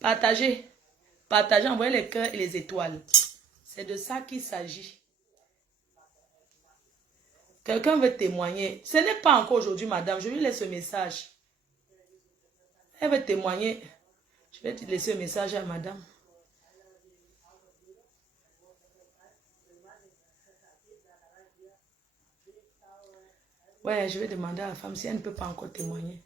Partagez. Partagez, envoyez les cœurs et les étoiles. C'est de ça qu'il s'agit. Quelqu'un veut témoigner. Ce n'est pas encore aujourd'hui, madame. Je lui laisse ce message. Elle veut témoigner. Je vais te laisser un message à madame. Ouais, je vais demander à la femme si elle ne peut pas encore témoigner.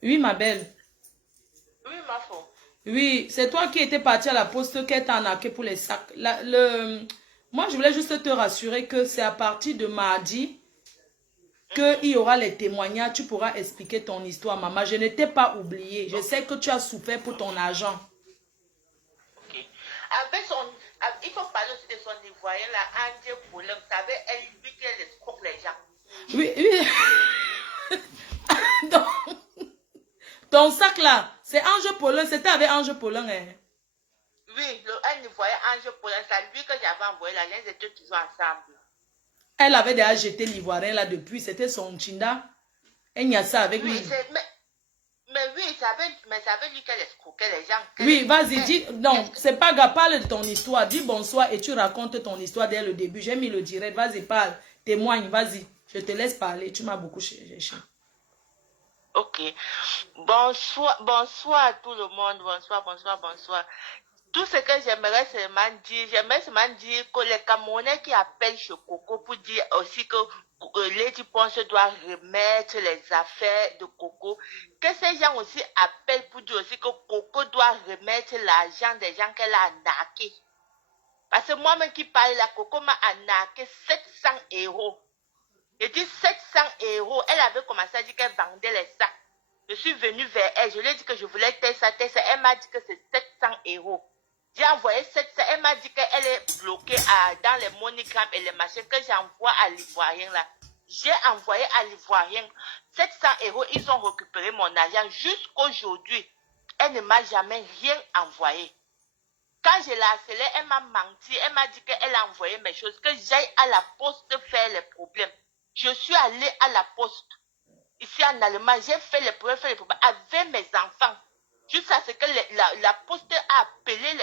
Oui, ma belle. Oui, ma femme. Oui, c'est toi qui étais partie à la poste qu'elle t'a arnaqué pour les sacs. Moi, je voulais juste te rassurer que c'est à partir de mardi qu'il y aura les témoignages. Tu pourras expliquer ton histoire, maman. Je ne t'ai pas oublié. Je sais que tu as souffert pour ton argent. Ok. Il faut parler aussi de son Ivoirien, là, André Poulin. Vous savez, elle lui qui escroque les gens. Oui, oui. Ton sac là, c'est Ange Paulin. C'était avec Ange Paulin. Hein. Oui, un Ivoirien, André Poulin, c'est lui que j'avais envoyé là. Ils étaient toujours ensemble. Elle avait déjà jeté l'Ivoirien là depuis. C'était son Chinda. Elle n'y a ça avec lui. Oui, mais oui, c'est avec lui qu'elle escroquait les gens. Oui, vas-y, dis. Non, c'est pas grave. Parle de ton histoire. Dis bonsoir et tu racontes ton histoire dès le début. J'ai mis le direct. Vas-y, parle. Témoigne, vas-y. Je te laisse parler. Tu m'as beaucoup cherché. Ok. Bonsoir à tout le monde. Bonsoir. Tout ce que j'aimerais seulement dire que les Camerounais qui appellent chez Coco pour dire aussi que Lady Ponce doit remettre les affaires de Coco, que ces gens aussi appellent pour dire aussi que Coco doit remettre l'argent des gens qu'elle a arnaqués. Parce que moi-même qui parle, la Coco m'a arnaqué 700 euros. J'ai dit 700 euros. Elle avait commencé à dire qu'elle vendait les sacs. Je suis venue vers elle. Je lui ai dit que je voulais tester ça. Elle m'a dit que c'est 700 euros. J'ai envoyé 700. Elle m'a dit qu'elle est bloquée dans les MoneyGram et les machins que j'envoie à l'Ivoirien là. J'ai envoyé à l'Ivoirien 700 euros. Ils ont récupéré mon argent jusqu'aujourd'hui. Elle ne m'a jamais rien envoyé. Quand je l'ai harcelée, elle m'a menti. Elle m'a dit qu'elle a envoyé mes choses, que j'aille à la poste faire les problèmes. Je suis allée à la poste. Ici en Allemagne, j'ai fait les problèmes avec mes enfants. Jusqu'à ce que la poste a appelé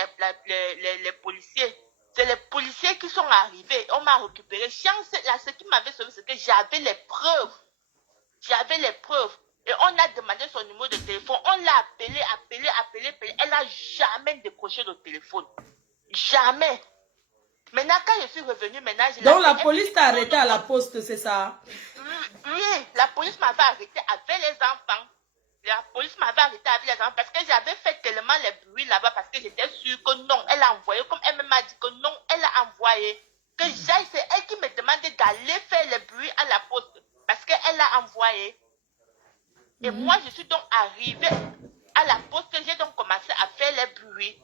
les policiers. C'est les policiers qui sont arrivés. On m'a récupéré. Ce qui m'avait sauvé, c'est que j'avais les preuves. Et on a demandé son numéro de téléphone. On l'a appelé. Elle n'a jamais décroché le téléphone. Jamais. Maintenant, quand je suis revenue, Donc la police t'a arrêté à la poste, c'est ça? Oui, la police m'avait arrêté avec les enfants. La police m'avait arrêté avec les enfants parce que j'avais fait tellement les bruits là-bas parce que j'étais sûre que non, elle a envoyé. Comme elle m'a dit que non, elle a envoyé. Que j'aille, c'est elle qui me demandait d'aller faire les bruits à la poste parce qu'elle a envoyé. Et moi, je suis donc arrivée à la poste, j'ai donc commencé à faire les bruits.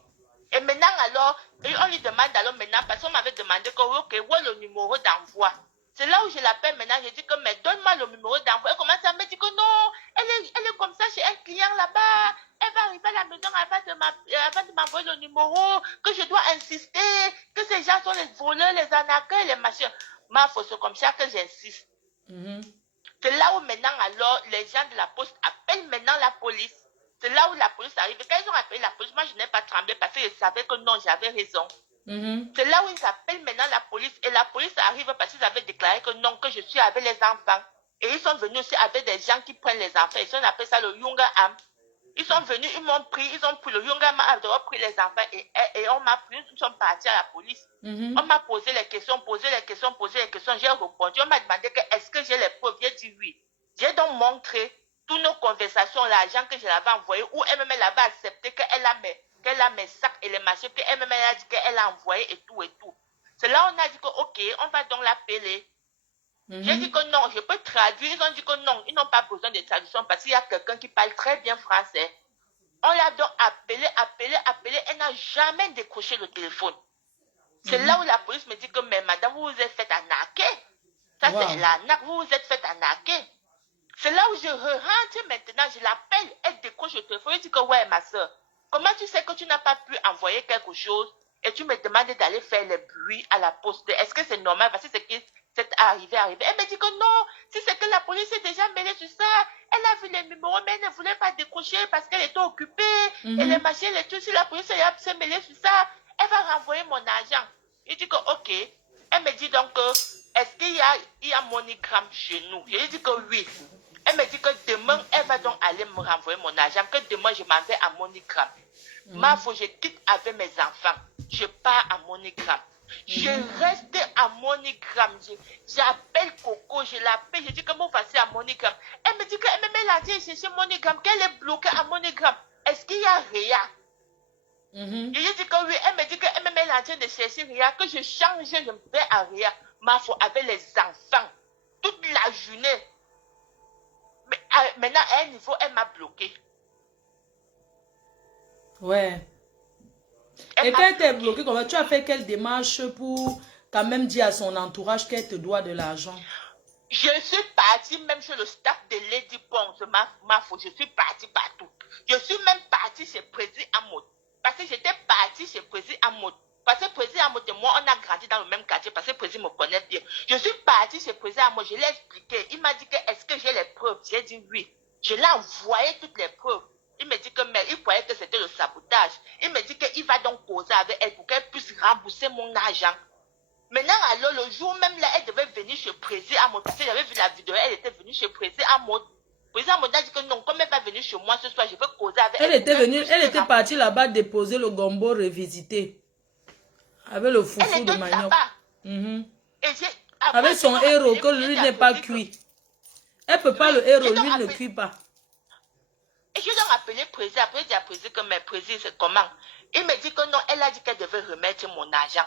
Et maintenant, alors, on lui demande alors maintenant, parce qu'on m'avait demandé que, ok, où est le numéro d'envoi? C'est là où je l'appelle maintenant, je dis que, mais donne-moi le numéro d'envoi. Elle commence à me dire que non, elle est comme ça chez un client là-bas. Elle va arriver à la maison avant de m'envoyer le numéro, que je dois insister, que ces gens sont les voleurs, les arnaqueurs, les machins. Ma faut c'est comme ça que j'insiste. C'est là où maintenant, alors, les gens de la poste appellent maintenant la police. C'est là où la police arrive. Quand ils ont appelé la police, moi, je n'ai pas tremblé parce que je savais que non, j'avais raison. C'est là où ils appellent maintenant la police. Et la police arrive parce qu'ils avaient déclaré que non, que je suis avec les enfants. Et ils sont venus aussi avec des gens qui prennent les enfants. Ils ont appelé ça le Younger Am. Ils sont venus, ils m'ont pris, ils ont pris le Younger Am, ils ont pris les enfants et on m'a pris, ils sont partis à la police. On m'a posé les questions. J'ai répondu. On m'a demandé que est-ce que j'ai les preuves. J'ai dit oui. J'ai donc montré toutes nos conversations, l'argent que je l'avais envoyé, où elle-même elle avait accepté qu'elle a mes sacs et les machins, qu'elle-même elle a dit qu'elle a envoyé et tout. C'est là où on a dit que ok, on va donc l'appeler. J'ai dit que non, je peux traduire. Ils ont dit que non, ils n'ont pas besoin de traduction parce qu'il y a quelqu'un qui parle très bien français. On l'a donc appelé. Elle n'a jamais décroché le téléphone. C'est là où la police me dit que, mais madame, vous vous êtes fait arnaquer. Ça, c'est l'arnaque, vous vous êtes fait arnaquer. C'est là où je rentre maintenant, je l'appelle, elle décroche le téléphone, elle dit que, ouais, ma soeur, comment tu sais que tu n'as pas pu envoyer quelque chose et tu me demandes d'aller faire les bruits à la poste? Est-ce que c'est normal? Parce que c'est arrivé. Elle me dit que non, si c'est que la police est déjà mêlée sur ça, elle a vu les numéros, mais elle ne voulait pas décrocher parce qu'elle était occupée. Et les machines, les trucs, si la police s'est mêlée sur ça, elle va renvoyer mon argent. Je dis que ok. Elle me dit donc, est-ce qu'il y a MoneyGram chez nous? Je lui dis que oui. Elle me dit que demain, elle va donc aller me renvoyer mon argent, que demain, je m'en vais à MoneyGram. Ma faut je quitte avec mes enfants. Je pars à MoneyGram. Je reste à MoneyGram. J'appelle Coco, je l'appelle, je dis que mon voici à MoneyGram. Elle me dit qu'elle me met l'argent chercher MoneyGram, qu'elle est bloquée à MoneyGram. Est-ce qu'il y a Réa? Je lui dis que oui, elle me dit qu'elle me met l'argent de chercher Réa, que je change, je me vais à Réa. Ma faut avec les enfants, toute la journée. Mais maintenant, à un niveau, elle m'a bloqué. Ouais. Et quand elle t'est bloquée, comment tu as fait quelle démarche pour quand même dire à son entourage qu'elle te doit de l'argent? Je suis partie même chez le staff de Lady Pons, ma faute. Je suis partie partout. Je suis même partie chez Président Amod. Parce que j'étais partie chez Président Amod. Parce que Président Amod et moi, on a grandi dans le même quartier. Parce que Président me connaît bien. Je suis partie chez Président Amod. Je l'ai expliqué. Il m'a dit que est-ce que j'ai les preuves? J'ai dit oui. Je l'ai envoyé toutes les preuves. Il me dit que mais il croyait que c'était le sabotage. Il me dit qu'il va donc causer avec elle pour qu'elle puisse rembourser mon argent. Maintenant, alors, le jour même là, elle devait venir chez Président Amod. Parce que j'avais vu la vidéo, elle était venue chez Président Amod. Président Amod a dit que non, comme elle va venir chez moi ce soir, je veux causer avec elle. Elle était partie là-bas déposer le gombo revisité. Avec le foufou de manioc. Avec son héros que lui n'est pas cuit. Elle ne peut pas le héros, lui ne cuit pas. Et je lui ai appelé Président. Après, j'ai appris que mais Président, c'est comment? Il me dit que non, elle a dit qu'elle devait remettre mon argent.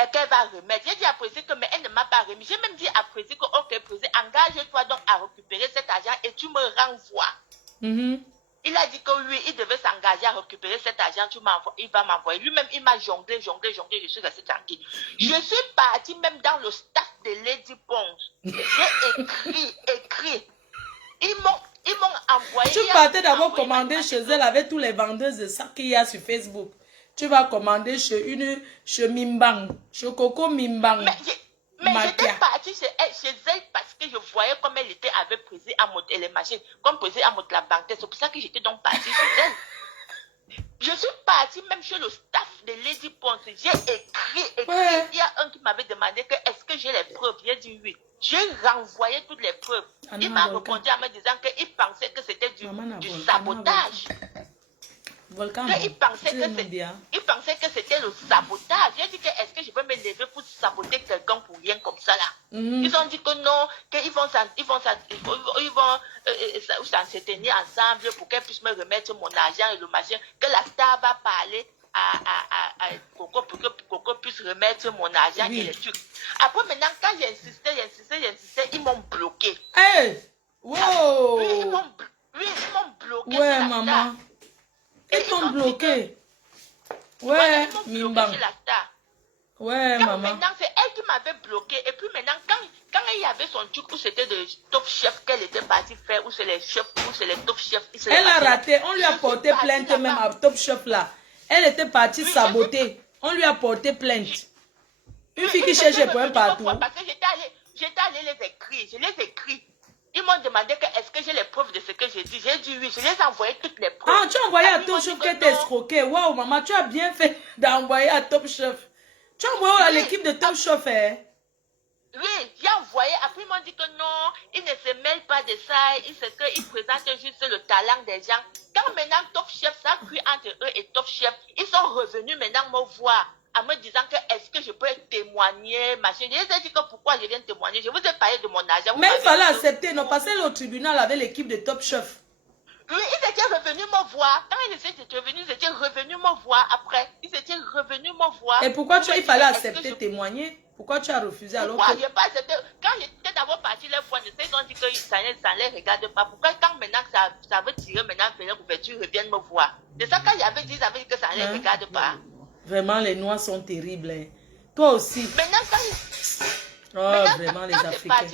Et qu'elle va remettre. J'ai dit à Président que mais elle ne m'a pas remis. J'ai même dit à Président que ok, Président, engage-toi donc à récupérer cet argent et tu me renvoies. Il a dit que oui, il devait s'engager à récupérer cet argent, il va m'envoyer. Lui-même, il m'a jonglé, je suis restée tranquille. Je suis partie même dans le staff de Lady Pons. J'ai écrit. Ils m'ont envoyé. Tu partais d'abord commander chez elle avec tous les vendeuses de sacs qu'il y a sur Facebook. Tu vas commander chez Mimbang, chez Coco Mimbang. Mais j'étais partie chez elle parce que je voyais comme elle était avec Président Amod et les machines. Comme Président Amod la banque. C'est pour ça que j'étais donc partie chez elle. Je suis partie même chez le staff de Lady Pons. J'ai écrit. Ouais. Il y a un qui m'avait demandé que est-ce que j'ai les preuves. J'ai dit oui. J'ai renvoyé toutes les preuves. Il m'a répondu en me disant qu'il pensait que c'était du sabotage. Il pensait que c'était le sabotage. J'ai dit que est-ce que je peux me lever pour saboter quelqu'un pour rien comme ça là. Ils ont dit que non, qu'ils vont s'entretenir ensemble pour qu'elle puisse me remettre mon argent et le machin. Que la star va parler à Coco pour que Coco puisse remettre mon argent et les trucs. Après maintenant, quand j'insistais, ils m'ont bloqué. Hey! Wow! Oui, ils m'ont bloqué. Ouais, maman. Ils t'ont bloqué. Ouais, Mimbang. Ouais, maman. Maintenant, c'est elle qui m'avait bloqué. Et puis maintenant, quand il y avait son truc où c'était de Top Chef qu'elle était partie faire, où c'est les chefs, où c'est les Top Chefs. Elle a raté. On lui a porté plainte même à Top Chef là. Elle était partie saboter. On lui a porté plainte. Une fille qui cherche pour un partout. Parce que j'étais allée les écrire. Je les écris. Ils m'ont demandé que est-ce que j'ai les preuves de ce que j'ai dit. J'ai dit oui. Je les ai envoyé toutes les preuves. Ah, tu as envoyé à Top Chef qu'elle t'a escroqué. Waouh, maman, tu as bien fait d'envoyer à Top Chef. Tu as envoyé à l'équipe de Top Chef, hein? Oui, j'ai envoyé. Après, ils m'ont dit que non, ils ne se mêlent pas de ça. Ils présentent juste le talent des gens. Quand maintenant Top Chef, ça a cru entre eux et Top Chef, ils sont revenus maintenant me voir en me disant que est-ce que je peux témoigner, machin. Je les ai dit que pourquoi je viens témoigner. Je vous ai parlé de mon argent. Mais il fallait accepter, non, passer au tribunal avec l'équipe de Top Chef. Oui, ils étaient revenus me voir. Quand ils étaient revenus me voir après. Ils étaient revenus me voir. Et pourquoi il fallait accepter témoigner? Pourquoi tu as refusé alors que... Je n'ai pas accepté. Quand j'étais d'abord parti les fois, ils ont dit que ça ne les regarde pas. Pourquoi quand maintenant ça veut tirer maintenant vers l'ouverture, ils reviennent me voir. C'est ça quand j'avais dit, que ça ne les regarde pas. Vraiment, les Noirs sont terribles. Hein. Toi aussi. Maintenant, vraiment, les Africains.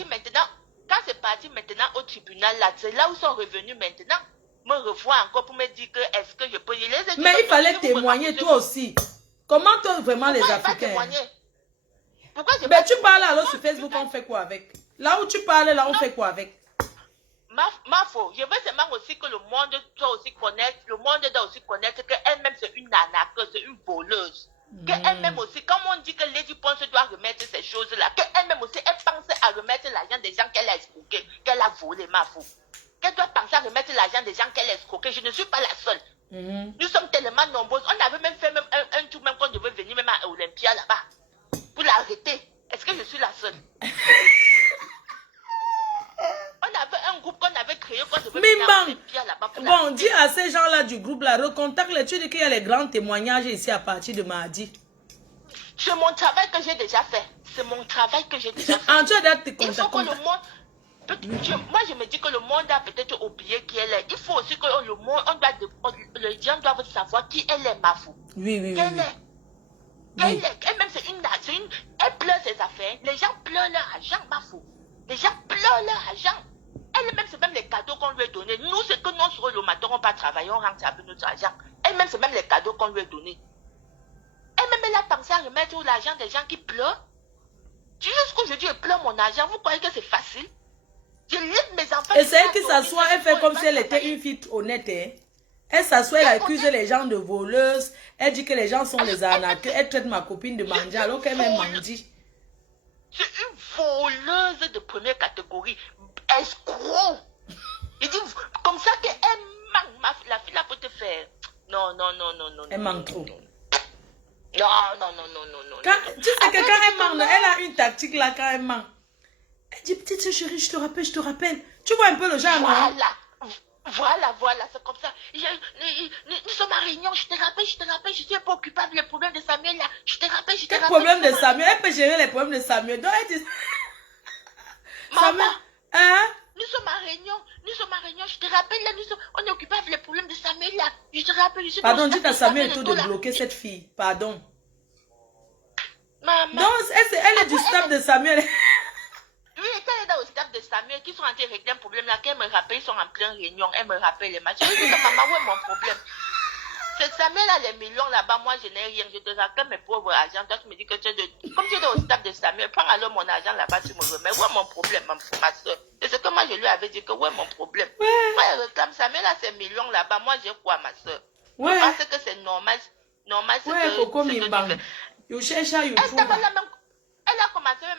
Quand c'est parti maintenant au tribunal, là, c'est là où ils sont revenus maintenant. Me revoir encore pour me dire que est-ce que je peux... Mais il fallait témoigner toi aussi. Comment toi, vraiment les Africains? Pourquoi je Mais tu parles alors sur Facebook, on fait quoi avec? Là où tu parles, là, on fait quoi avec? Ma faux. Je veux seulement aussi que le monde doit aussi connaître, le monde doit aussi connaître qu'elle-même c'est une arnaqueuse, c'est une voleuse. Qu'elle-même aussi, comme on dit que Lady Ponce doit remettre ces choses-là, qu'elle-même aussi, elle pense à remettre l'argent des gens qu'elle a escroqué, qu'elle a volé, ma faux. Qu'elle doit penser à remettre l'argent des gens qu'elle a escroqué. Je ne suis pas la seule. Nous sommes tellement nombreuses. On avait même fait même un tour, même quand je veux venir même à Olympia là-bas, pour l'arrêter. Est-ce que je suis la seule? On avait un groupe qu'on avait créé quand je veux venir à Olympia là-bas. Bon, dis à ces gens-là du groupe là, recontacte-les. Tu dis qu'il y a les grands témoignages ici à partir de mardi. C'est mon travail que j'ai déjà fait. C'est mon travail que j'ai déjà fait. Ah, tu as déjà Il faut que le monde... Moi, je me dis que le monde a peut-être oublié qui elle est. Il faut aussi que le monde, les gens doivent savoir qui elle est, ma fou. Oui, oui, Qu'elle oui. est. Elle-même, elle pleure ses affaires. Les gens pleurent leur argent, ma fou. Les gens pleurent leur argent. Elle-même, c'est même les cadeaux qu'on lui a donnés. Nous, c'est que nous, sur le matin, on va travailler, on rentre avec notre argent. Elle-même, c'est même les cadeaux qu'on lui a donnés. Elle-même, elle a pensé à remettre l'argent des gens qui pleurent. Jusqu'au jeudi, je pleure mon argent. Vous croyez que c'est facile? Je laisse mes enfants. Et c'est elle qui s'assoit, elle fait comme si elle était une fille honnête. Hein? Elle s'assoit, elle accuse les gens de voleuses. Elle dit que les gens sont les arnaqueurs. Elle traite ma copine de manger alors qu'elle-même mendie. C'est une voleuse de première catégorie. Escroc. Il dit comme ça qu'elle manque. La fille là peut te faire. Non. Elle manque trop. Non. Tu sais que quand elle manque, elle a une tactique là quand elle manque. Elle dit, petite chérie, je te rappelle. Tu vois un peu le genre, non? Voilà, c'est comme ça. Nous sommes en réunion, je te rappelle, je suis un peu occupée avec les problèmes de Samuel là. Je te rappelle. Quel problème de Samuel? Elle peut gérer les problèmes de Samuel. Donc elle dit... Maman, hein? nous sommes en réunion, je te rappelle là, on est occupé avec les problèmes de Samuel là. Je te rappelle, je suis... Pardon, dites à Samuel tout de bloquer cette fille. Pardon. Maman. Donc, elle est du staff de Samuel. Oui, quand elle est dans le staff de Samuel, qui sont en train de régler un problème là, qu'elle me rappelle, ils sont en pleine réunion, elle me rappelle les matchs. Je dis, maman, où est mon problème? C'est Samuel a les millions là-bas, moi je n'ai rien, je te rappelle mes pauvres argent. Toi tu me dis que tu es comme tu es dans le staff de Samuel, prends alors mon argent là-bas, tu me remets. Où est mon problème, ma soeur? C'est ce que moi je lui avais dit, que où est mon problème? Moi je réclame Samuel a ses millions là-bas, moi j'ai quoi, ma soeur? Ouais. Parce que c'est normal, c'est ouais, que... Coco Mimbang. You cherche à YouTube. Elle a commencé à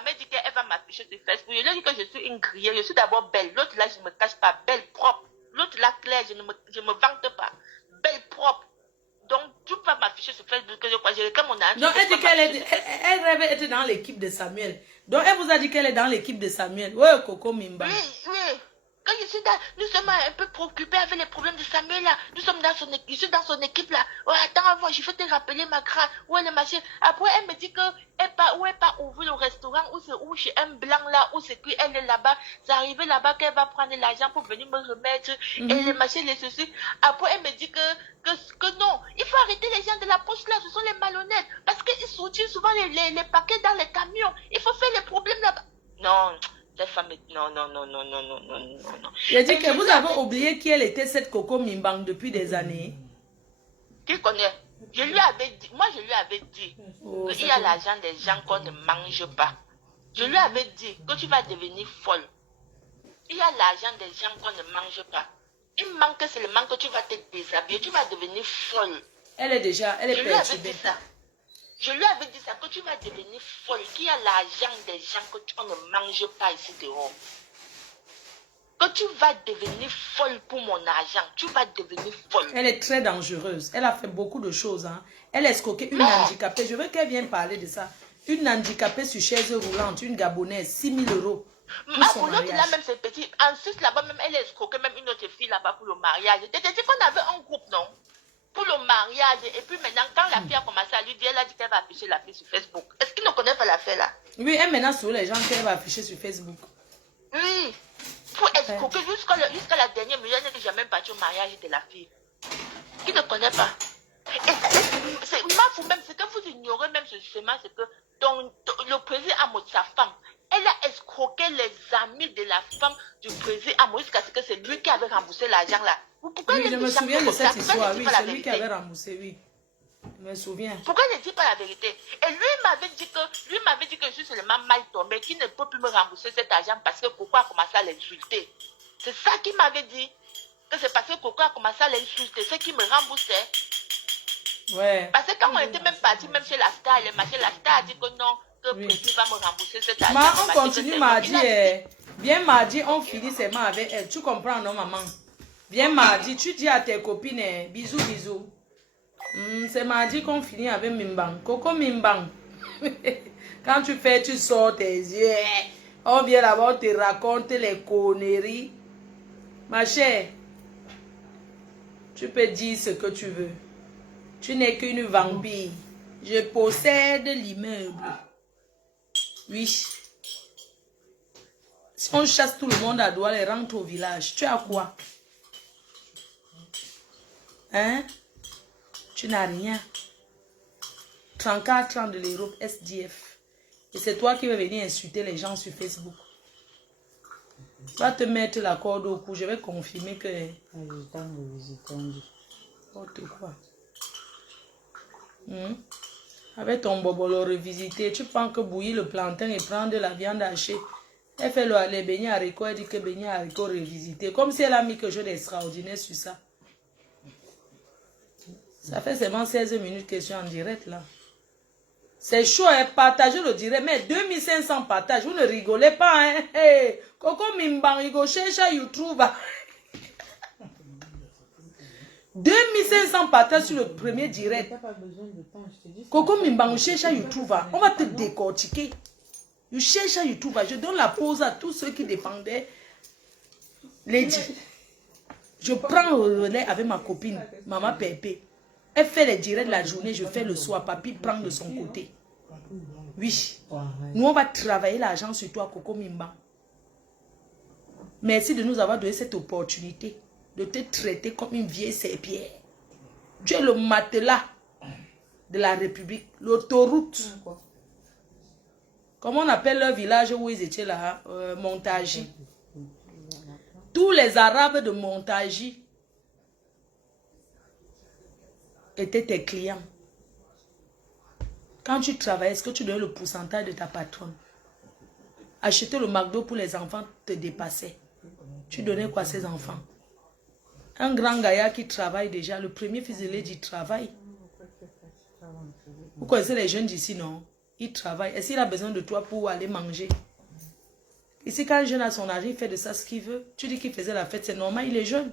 me dire qu'elle va m'afficher sur Facebook. Je lui ai dit que je suis une grillée. Je suis d'abord belle. L'autre là, je ne me cache pas. Belle, propre. L'autre là, claire, je ne me vante pas. Belle, propre. Donc, tu peux m'afficher sur Facebook. Je crois que mon âge. Donc, elle dit qu'elle rêvait être dans l'équipe de Samuel. Donc, elle vous a dit qu'elle est dans l'équipe de Samuel. Ouais, Coco Mimba. Oui. Quand je suis nous sommes un peu préoccupés avec les problèmes de Samuel là. Je suis dans son équipe là. Oh, attends, avant, je vais te rappeler ma grande. Où est le machin? Après, elle me dit qu'elle n'est pas ouvrir le restaurant, ou c'est où chez un blanc là, où c'est qu'elle est là-bas. C'est arrivé là-bas qu'elle va prendre l'argent pour venir me remettre. Et les machins, les ceci. Après, elle me dit que non, il faut arrêter les gens de la poste là, ce sont les malhonnêtes. Parce qu'ils soutiennent souvent les paquets dans les camions. Il faut faire les problèmes là-bas. Non. Cette femme est... Non. Il dit que vous avez oublié qui elle était, cette Coco Mimbang, depuis des années. Qui connaît? Moi, je lui avais dit qu'il y a l'argent des gens qu'on ne mange pas. Je lui avais dit que tu vas devenir folle. Il y a l'argent des gens qu'on ne mange pas. Il manque seulement que tu vas te déshabiller. Tu vas devenir folle. Elle est perturbée. Je lui avais dit ça, que tu vas devenir folle, qu'il y a l'argent des gens que on ne mange pas ici dehors. Que tu vas devenir folle pour mon argent, tu vas devenir folle. Elle est très dangereuse, elle a fait beaucoup de choses. Hein. Elle a escroqué une handicapée, je veux qu'elle vienne parler de ça. Une handicapée sur chaise roulante, une Gabonaise, 6 000 euros. Pour l'autre là même c'est petit. Ensuite là-bas même, elle a escroqué même une autre fille là-bas pour le mariage. T'as dit qu'on avait un groupe, non? Pour le mariage, et puis maintenant, quand la fille a commencé à lui dire, elle a dit qu'elle va afficher la fille sur Facebook. Est-ce qu'il ne connaît pas la fille là? Oui, elle menace sur les gens qu'elle va afficher sur Facebook. Oui, pour escroquer jusqu'à la dernière minute, elle n'est jamais partie au mariage de la fille. Qui ne connaît pas? Même, c'est que vous ignorez même ce chemin, c'est que le président Amo, sa femme, elle a escroqué les amis de la femme du président Amo jusqu'à ce que c'est lui qui avait remboursé l'argent là. Oui, je me souviens de cette histoire, oui, c'est lui qui avait remboursé, oui. Je me souviens. Pourquoi je ne dis pas la vérité? Et lui m'avait dit que je suis seulement mal tombé, qu'il ne peut plus me rembourser cet argent parce que Coco a commencé à l'insulter. C'est ça qu'il m'avait dit. Que c'est parce que Coco a commencé à l'insulter, c'est qu'il me remboursait. Ouais. Parce que quand on était même parti, même chez la star, la star a dit que non, que Oui. Président va me rembourser cet argent. On continue mardi. Viens mardi, on finit seulement avec elle. Tu comprends, non, maman? Viens mardi, tu dis à tes copines, bisous, bisous. C'est mardi qu'on finit avec Mimbang. Coco Mimbang. Quand tu fais, tu sors tes yeux. On vient là-bas, on te raconte les conneries. Ma chère, tu peux dire ce que tu veux. Tu n'es qu'une vampire. Je possède l'immeuble. Oui. Si on chasse tout le monde à Douala et rentre au village, tu as quoi? Hein? Tu n'as rien. 34 ans de l'Europe SDF. Et c'est toi qui vas venir insulter les gens sur Facebook. Va te mettre la corde au cou. Je vais confirmer que... N'importe quoi. Avec ton bobolo revisité, tu penses que bouillir le plantain et prendre de la viande hachée, elle fait les beignets haricots, elle dit que beignets haricots revisité. Comme si elle a mis quelque chose d'extraordinaire sur ça. Ça fait seulement 16 minutes que je suis en direct là. C'est chaud, hein? Partagez le direct, mais 2500 partages, vous ne rigolez pas, hein? Hey, Coco Mimbang, Igo Shecha, YouTube. 2500 partages sur le premier direct. Coco Mimbang, Shecha, YouTube. On va te décortiquer. Shecha, YouTube. Je donne la pause à tous ceux qui défendaient Lady. Je prends le relais avec ma copine, Maman Pépé. Elle fait les directs la journée, je fais le soir. Papi prend de son côté. Oui. Nous, on va travailler l'argent sur toi, Coco Mimba. Merci de nous avoir donné cette opportunité de te traiter comme une vieille serpillère. Tu es le matelas de la République, l'autoroute. Comment on appelle le village où ils étaient là? Montagie. Tous les Arabes de Montagie étaient tes clients. Quand tu travaillais, est-ce que tu donnais le pourcentage de ta patronne? Acheter le McDo pour les enfants te dépassait. Tu donnais quoi à ces enfants? Un grand gaillard qui travaille déjà, le premier fils de Lady travaille. Vous connaissez les jeunes d'ici, non? Il travaille. Est-ce qu'il a besoin de toi pour aller manger? Ici, quand un jeune a son âge, il fait de ça ce qu'il veut. Tu dis qu'il faisait la fête, c'est normal, il est jeune.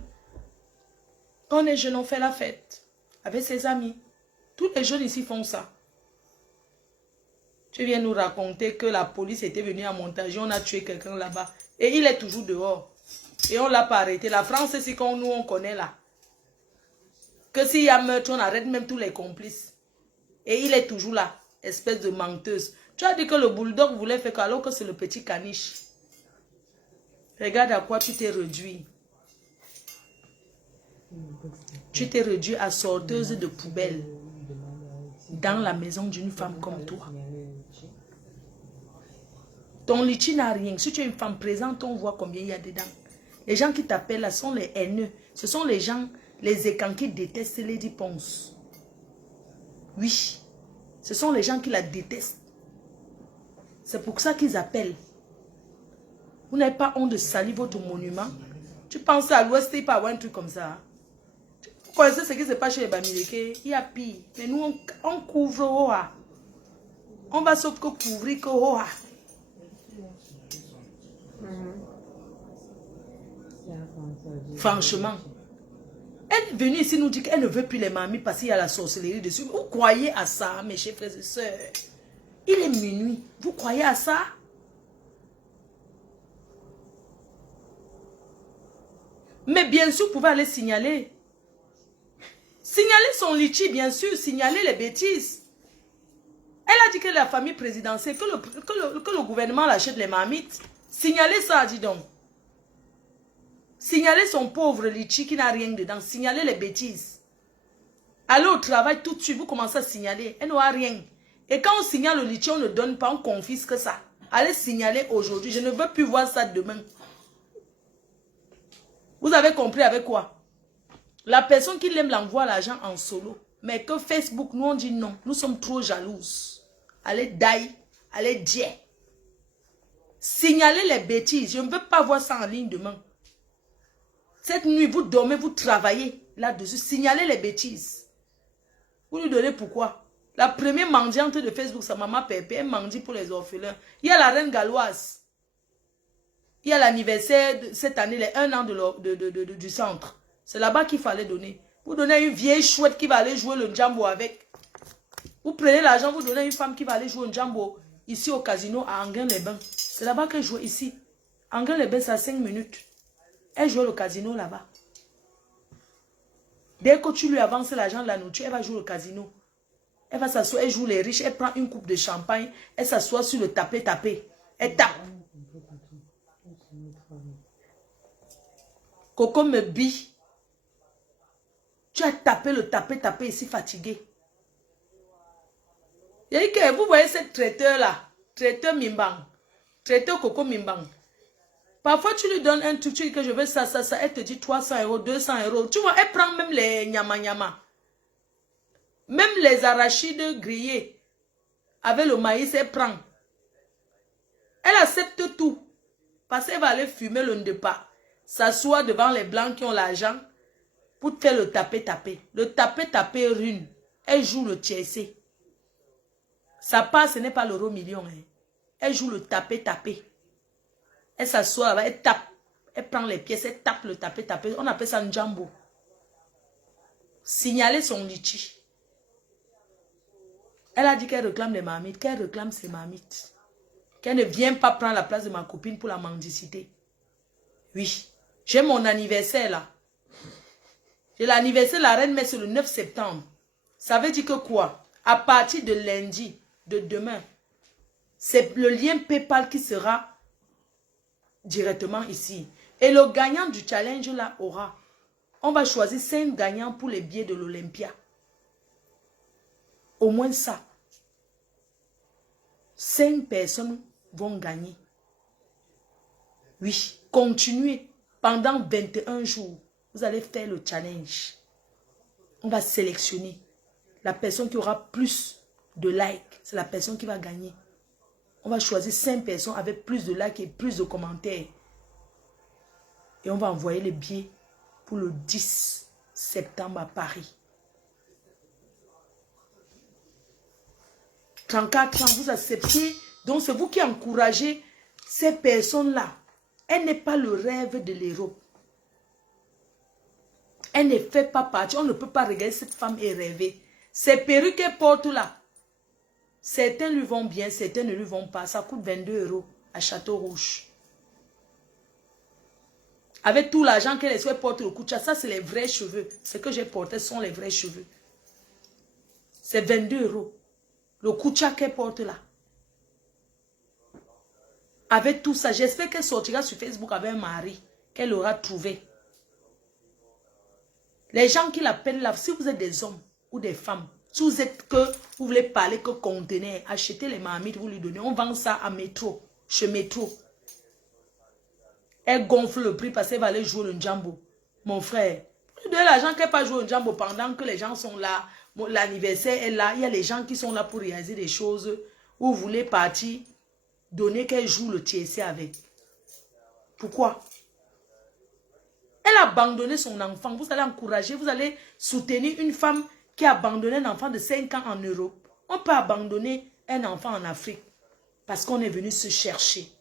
Quand on est jeune, on fait la fête avec ses amis. Tous les jeunes ici font ça. Tu viens nous raconter que la police était venue à Montagie, on a tué quelqu'un là-bas. Et il est toujours dehors. Et on ne l'a pas arrêté. La France, c'est ce qu'on nous on connaît là. Que s'il y a meurtre, on arrête même tous les complices. Et il est toujours là, espèce de menteuse. Tu as dit que le bulldog voulait faire quoi alors que c'est le petit caniche. Regarde à quoi tu t'es réduit. Tu t'es réduit à sorteuse de poubelle dans la maison d'une femme comme toi. Ton litchi n'a rien. Si tu es une femme présente, on voit combien il y a dedans. Les gens qui t'appellent là sont les haineux. Ce sont les gens, les écans qui détestent Lady Ponce. Oui. Ce sont les gens qui la détestent. C'est pour ça qu'ils appellent. Vous n'avez pas honte de salir votre monument. Tu penses à l'ouest, il peut avoir un truc comme ça. Vous connaissez ce qui se passe chez les Bamileke? Il y a pire. Mais nous, on couvre Oha. On va sauf que couvrir que Oha. Franchement. Elle est venue ici nous dire qu'elle ne veut plus les mamies parce qu'il y a la sorcellerie dessus. Vous croyez à ça, mes chers frères et sœurs? Il est minuit. Vous croyez à ça? Mais bien sûr, vous pouvez aller signaler. Signaler son litchi, bien sûr. Signaler les bêtises. Elle a dit que la famille présidentielle, que le gouvernement l'achète les mamites. Signalez ça, dis donc. Signalez son pauvre litchi qui n'a rien dedans. Signalez les bêtises. Allez au travail tout de suite, vous commencez à signaler. Elle n'aura rien. Et quand on signale le litchi, on ne donne pas, on confisque ça. Allez signaler aujourd'hui. Je ne veux plus voir ça demain. Vous avez compris avec quoi? La personne qui l'aime l'envoie l'argent en solo. Mais que Facebook, nous on dit non. Nous sommes trop jalouses. Allez, die. Allez, dieu. Signalez les bêtises. Je ne veux pas voir ça en ligne demain. Cette nuit, vous dormez, vous travaillez là-dessus. Signalez les bêtises. Vous lui donnez pourquoi? La première mendiante de Facebook, sa maman Pépé, elle mendie pour les orphelins. Il y a la reine galloise. Il y a l'anniversaire cette année, les 1 an du centre. C'est là-bas qu'il fallait donner. Vous donnez à une vieille chouette qui va aller jouer le jambo avec. Vous prenez l'argent, vous donnez à une femme qui va aller jouer le jambo ici au casino à Anguin-les-Bains. C'est là-bas qu'elle joue ici. Anguin-les-Bains, c'est à 5 minutes. Elle joue au casino là-bas. Dès que tu lui avances l'argent de la nourriture, elle va jouer au casino. Elle va s'asseoir, elle joue les riches, elle prend une coupe de champagne, elle s'assoit sur le tapé. Elle tape. Coco me bille. Tu as tapé le tapé ici fatigué. Il dit que vous voyez cette traiteur-là, traiteur Mimbang, traiteur Coco Mimbang. Parfois, tu lui donnes un truc, tu dis que je veux ça, elle te dit 300 €, 200 €. Tu vois, elle prend même les nyama. Même les arachides grillés avec le maïs, elle prend. Elle accepte tout. Parce qu'elle va aller fumer le ndepa. S'asseoir devant les blancs qui ont l'argent pour faire le tapé. Le tapé rune. Elle joue le tiercé. Ça passe, ce n'est pas l'euro million. Hein. Elle joue le tapé. Elle s'assoit là-bas, elle tape. Elle prend les pièces, elle tape le tapé. On appelle ça un jambo. Signaler son litchi. Elle a dit qu'elle réclame les marmites, qu'elle réclame ses marmites. Qu'elle ne vient pas prendre la place de ma copine pour la mendicité. Oui, j'ai mon anniversaire là. J'ai l'anniversaire de la reine, mais c'est le 9 septembre. Ça veut dire que quoi? À partir de lundi, de demain, c'est le lien PayPal qui sera directement ici. Et le gagnant du challenge là aura. On va choisir 5 gagnants pour les billets de l'Olympia. Au moins ça. 5 personnes vont gagner. Oui, continuez. Pendant 21 jours, vous allez faire le challenge. On va sélectionner. La personne qui aura plus de likes, c'est la personne qui va gagner. On va choisir 5 personnes avec plus de likes et plus de commentaires. Et on va envoyer les billets pour le 10 septembre à Paris. 34 ans, vous acceptez. Donc c'est vous qui encouragez ces personnes-là. Elle n'est pas le rêve de l'Europe. Elle ne fait pas partie. On ne peut pas regarder cette femme et rêver. Ces perruques qu'elle porte là, certains lui vont bien, certains ne lui vont pas. Ça coûte 22 € à Château Rouge. Avec tout l'argent qu'elle porte le Koucha, ça c'est les vrais cheveux. Ce que j'ai porté sont les vrais cheveux. C'est 22 €. Le Koucha qu'elle porte là. Avec tout ça, j'espère qu'elle sortira sur Facebook avec un mari qu'elle aura trouvé. Les gens qui l'appellent là, si vous êtes des hommes ou des femmes, si vous êtes que vous voulez parler que conteneur, achetez les marmites, vous lui donnez. On vend ça à métro, chez métro. Elle gonfle le prix parce qu'elle va aller jouer le jambo. Mon frère, vous lui donnez l'argent qu'elle pas jouer le jambo pendant que les gens sont là. L'anniversaire est là. Il y a les gens qui sont là pour réaliser des choses. Vous voulez partir, donner qu'elle joue le TSC avec. Pourquoi? Elle a abandonné son enfant. Vous allez encourager, vous allez soutenir une femme qui a abandonné un enfant de 5 ans en Europe. On peut abandonner un enfant en Afrique parce qu'on est venu se chercher.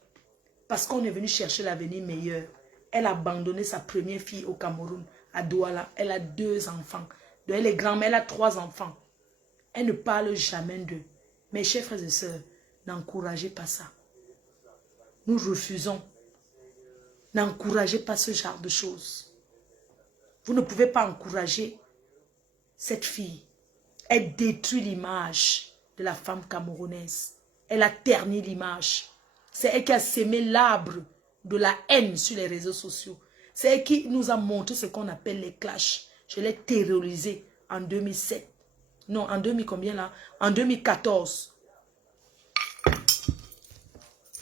Parce qu'on est venu chercher l'avenir meilleur. Elle a abandonné sa première fille au Cameroun, à Douala. Elle a 2 enfants. Elle est grand-mère, elle a 3 enfants. Elle ne parle jamais d'eux. Mes chers frères et sœurs, n'encouragez pas ça. Nous refusons. N'encouragez pas ce genre de choses. Vous ne pouvez pas encourager cette fille. Elle détruit l'image de la femme camerounaise. Elle a terni l'image. C'est elle qui a sémé l'arbre de la haine sur les réseaux sociaux. C'est elle qui nous a montré ce qu'on appelle les clashs. Je l'ai terrorisé en 2007. Non, en 2000 combien là? En 2014.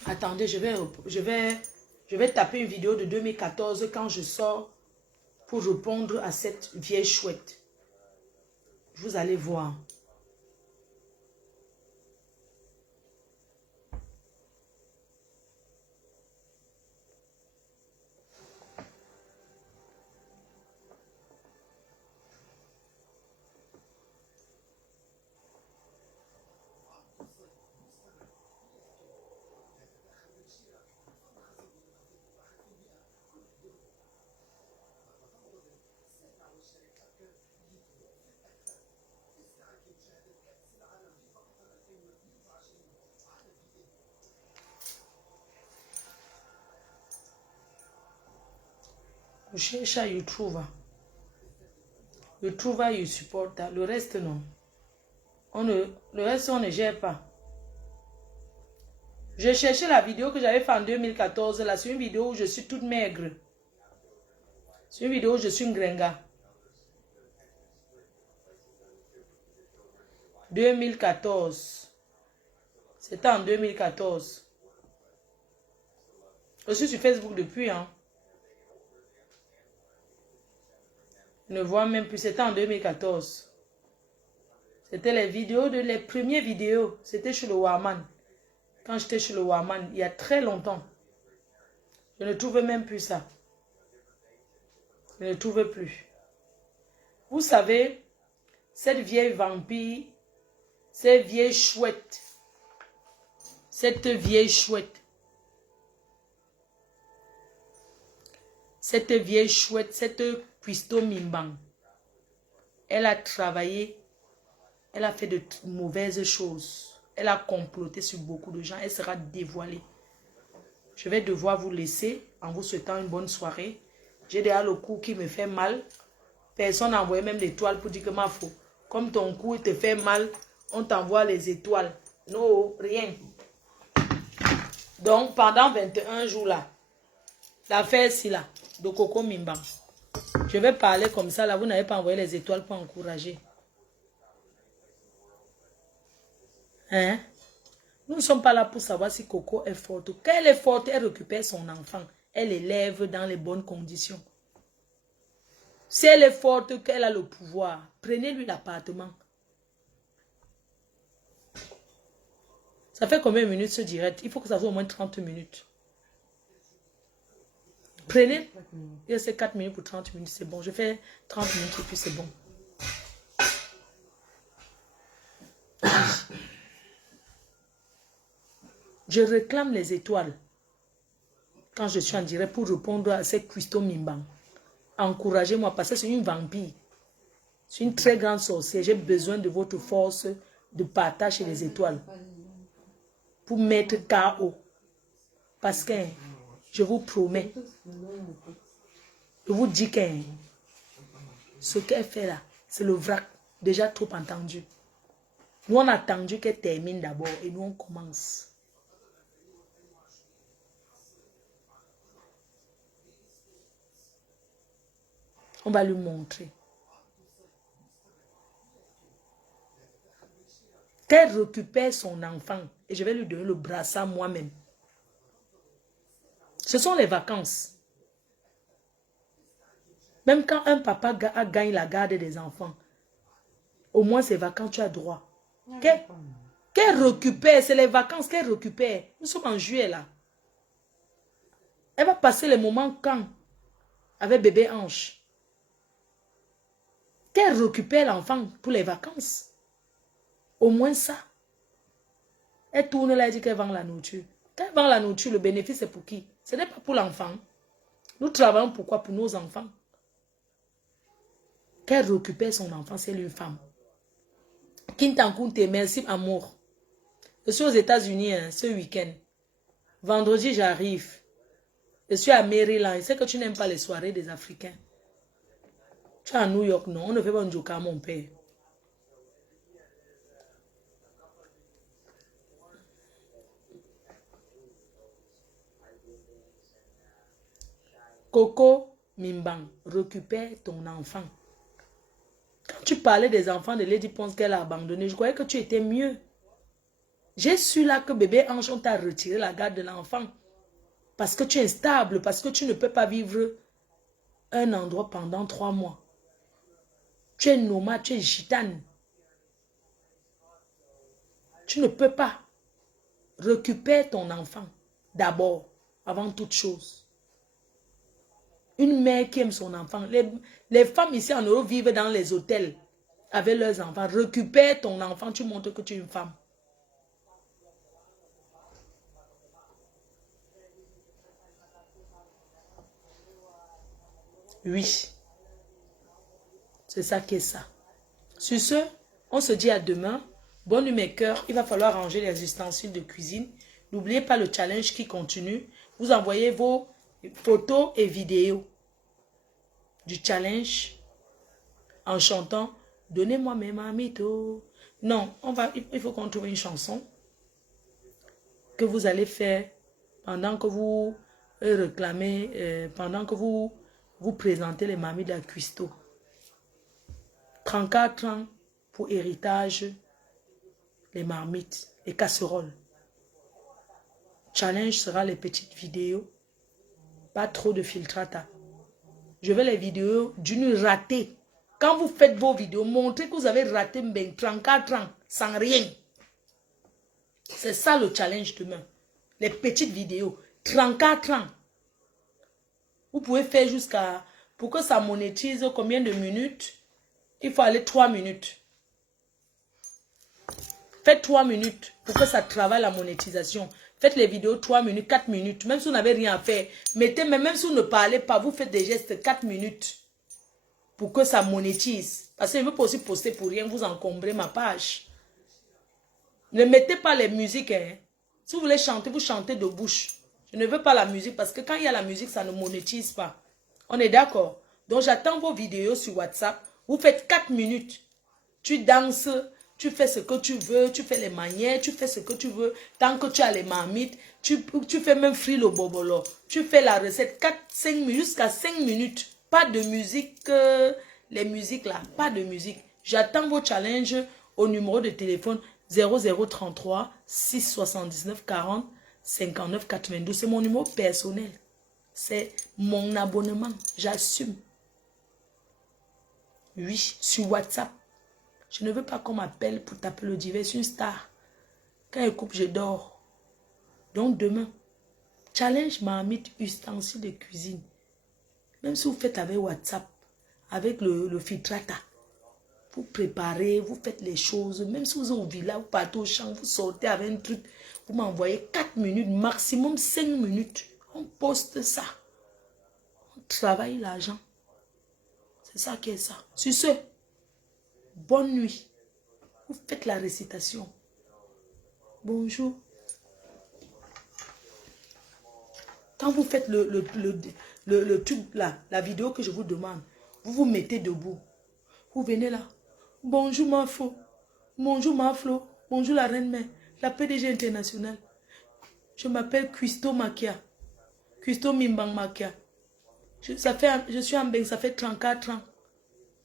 Attendez, je vais taper une vidéo de 2014 quand je sors pour répondre à cette vieille chouette. Vous allez voir. You cherche, you trouve. You trouve, you supporte. Le reste, non. Le reste, on ne gère pas. Je cherchais la vidéo que j'avais faite en 2014. Là, c'est une vidéo où je suis toute maigre. C'est une vidéo où je suis une gringa. 2014. C'était en 2014. Je suis sur Facebook depuis, hein. Je ne vois même plus. C'était en 2014. C'était les premières vidéos. C'était chez le Warman. Quand j'étais chez le Warman, il y a très longtemps. Je ne trouve même plus ça. Je ne trouve plus. Vous savez, cette vieille vampire, cette vieille chouette, cette cuistot Mimbang, elle a travaillé, elle a fait de mauvaises choses, elle a comploté sur beaucoup de gens, elle sera dévoilée. Je vais devoir vous laisser en vous souhaitant une bonne soirée. J'ai déjà le cou qui me fait mal. Personne n'a envoyé même l'étoile pour dire que ma faute. Comme ton cou te fait mal, on t'envoie les étoiles. Non, rien. Donc, pendant 21 jours là, l'affaire c'est là, de Coco Mimbang. Je vais parler comme ça, là, vous n'avez pas envoyé les étoiles pour encourager. Hein? Nous ne sommes pas là pour savoir si Coco est forte. Quand elle est forte, elle récupère son enfant. Elle élève dans les bonnes conditions. Si elle est forte, qu'elle a le pouvoir, prenez-lui l'appartement. Ça fait combien de minutes ce direct? Il faut que ça soit au moins 30 minutes. Prenez. Il y a 4 minutes pour 30 minutes, c'est bon. Je fais 30 minutes et puis c'est bon. Je réclame les étoiles quand je suis en direct pour répondre à cette cuistot Mimbang. Encouragez-moi parce que c'est une vampire. C'est une très grande sorcière. J'ai besoin de votre force de partage et les étoiles pour mettre KO. Parce que je vous promets, je vous dis que ce qu'elle fait là, c'est le vrac. Déjà trop entendu. Nous on a attendu qu'elle termine d'abord et nous on commence. On va lui montrer. Qu'elle récupère son enfant et je vais lui donner le brassard moi-même. Ce sont les vacances. Même quand un papa gagne la garde des enfants, au moins ces vacances, tu as droit. Qu'elle récupère, c'est les vacances qu'elle récupère. Nous sommes en juillet là. Elle va passer les moments quand avec bébé Ange. Qu'elle récupère l'enfant pour les vacances. Au moins ça. Elle tourne là et dit qu'elle vend la nourriture. Quand elle vend la nourriture, le bénéfice c'est pour qui? Ce n'est pas pour l'enfant. Nous travaillons pourquoi? Pour nos enfants. Qu'elle récupère son enfant, c'est une femme. Kintankunte, merci amour. Je suis aux États-Unis ce week-end. Vendredi, j'arrive. Je suis à Maryland. Je sais que tu n'aimes pas les soirées des Africains. Tu es à New York, non? On ne fait pas un joker à mon père. Coco Mimbang, récupère ton enfant. Quand tu parlais des enfants de Lady Ponce qu'elle a abandonné, je croyais que tu étais mieux. J'ai su là que bébé Ange, on t'a retiré la garde de l'enfant. Parce que tu es instable, parce que tu ne peux pas vivre un endroit pendant 3 mois. Tu es nomade, tu es gitane. Tu ne peux pas. Récupère ton enfant d'abord, avant toute chose. Une mère qui aime son enfant. Les femmes ici en Europe vivent dans les hôtels avec leurs enfants. Récupère ton enfant, tu montres que tu es une femme. Oui. C'est ça qui est ça. Sur ce, on se dit à demain. Bonne nuit mes cœurs. Il va falloir ranger les ustensiles de cuisine. N'oubliez pas le challenge qui continue. Vous envoyez vos photos et vidéos du challenge en chantant « Donnez-moi mes mamitos ». Non, il faut qu'on trouve une chanson que vous allez faire pendant que vous réclamez, pendant que vous présentez les mamies de la cuistot. 34 ans pour héritage, les marmites, les casseroles. Challenge sera les petites vidéos, pas trop de filtrata. Je veux les vidéos d'une ratée. Quand vous faites vos vidéos, montrez que vous avez raté 34 ans sans rien. C'est ça le challenge demain. Les petites vidéos, 34 ans. Vous pouvez faire jusqu'à, pour que ça monétise combien de minutes? Il faut aller 3 minutes. Faites 3 minutes pour que ça travaille la monétisation. Faites les vidéos 3 minutes, 4 minutes. Même si vous n'avez rien à faire. Mettez, même si vous ne parlez pas, vous faites des gestes 4 minutes. Pour que ça monétise. Parce que je ne veux pas aussi poster pour rien, vous encombrez ma page. Ne mettez pas les musiques. Hein. Si vous voulez chanter, vous chantez de bouche. Je ne veux pas la musique parce que quand il y a la musique, ça ne monétise pas. On est d'accord? Donc j'attends vos vidéos sur WhatsApp. Vous faites 4 minutes. Tu danses, tu fais ce que tu veux, tu fais les manières, tu fais ce que tu veux. Tant que tu as les marmites, tu fais même free le bobolo. Tu fais la recette 4-5 minutes, jusqu'à 5 minutes. Pas de musique, les musiques là, pas de musique. J'attends vos challenges au numéro de téléphone 0033 679 40 59 92. C'est mon numéro personnel. C'est mon abonnement. J'assume. Oui, sur WhatsApp. Je ne veux pas qu'on m'appelle pour taper le divers. Je suis une star. Quand elle coupe, je dors. Donc demain, challenge marmite ustensile de cuisine. Même si vous faites avec WhatsApp, avec le filtrata, vous préparez, vous faites les choses. Même si vous êtes au village, vous partez au champ, vous sortez avec un truc, vous m'envoyez 4 minutes, maximum 5 minutes. On poste ça. On travaille l'argent. C'est ça qui est ça. Sur ce, bonne nuit. Vous faites la récitation. Bonjour. Quand vous faites le truc là, la vidéo que je vous demande, vous vous mettez debout. Vous venez là. Bonjour ma Flo. Bonjour ma Flo. Bonjour la reine-mère. La PDG internationale. Je m'appelle Cuistot Makia. Cuistot Mimbang Makia. Je suis en Beng, ça fait 34 ans.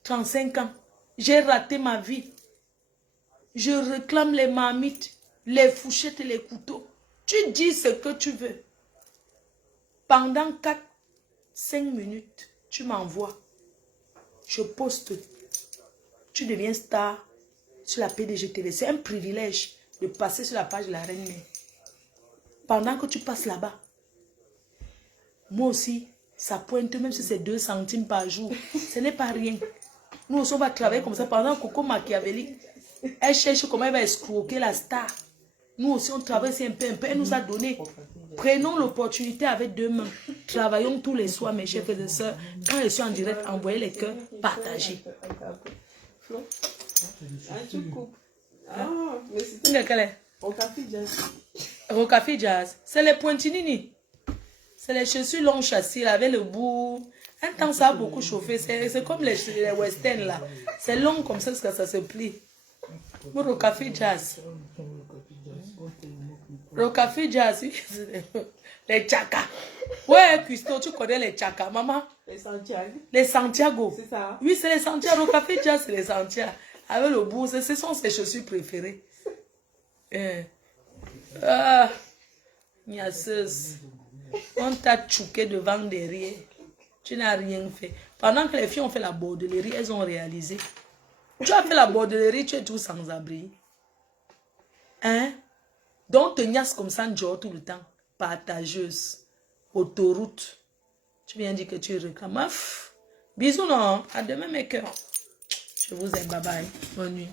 35 ans. J'ai raté ma vie. Je réclame les marmites, les fourchettes et les couteaux. Tu dis ce que tu veux. Pendant 4-5 minutes, tu m'envoies. Je poste. Tu deviens star sur la PDG TV. C'est un privilège de passer sur la page de la reine-mère. Pendant que tu passes là-bas, moi aussi, ça pointe, même si c'est 2 centimes par jour. Ce n'est pas rien. Nous aussi, on va travailler comme ça. Pendant que Coco Machiavelli, elle cherche comment elle va escroquer la star. Nous aussi, on travaille un peu. Elle nous a donné. Prenons l'opportunité avec 2 mains. Travaillons tous les soirs, mes chers frères et sœurs. Quand je suis en direct, envoyez les cœurs, partagez. Rocafi Jazz. Rocafi Jazz. C'est les pointinini. C'est les chaussures longs châssis avec le bout. Un temps, ça a beaucoup chauffé. C'est comme les western là. C'est long comme ça, parce que ça se plie. Rocafi Jazz. Rocafi Jazz. Les tchaka. Ouais, Cuistot, tu connais les tchaka, maman? Les Santiago. Les Santiago. C'est ça. Oui, c'est les Santiago. Rocafi Jazz, c'est les Santiago. Avec le bout, ce sont ses chaussures préférées. Niasseuse. On t'a tchouqué devant derrière. Tu n'as rien fait. Pendant que les filles ont fait la bordellerie, elles ont réalisé. Tu as fait la bordellerie, tu es tout sans abri. Hein? Donc, tenace comme ça, Njor, tout le temps. Partageuse. Autoroute. Tu viens dire que tu réclames. Bisous, non? À demain, mes cœurs. Je vous aime. Bye bye. Bonne nuit.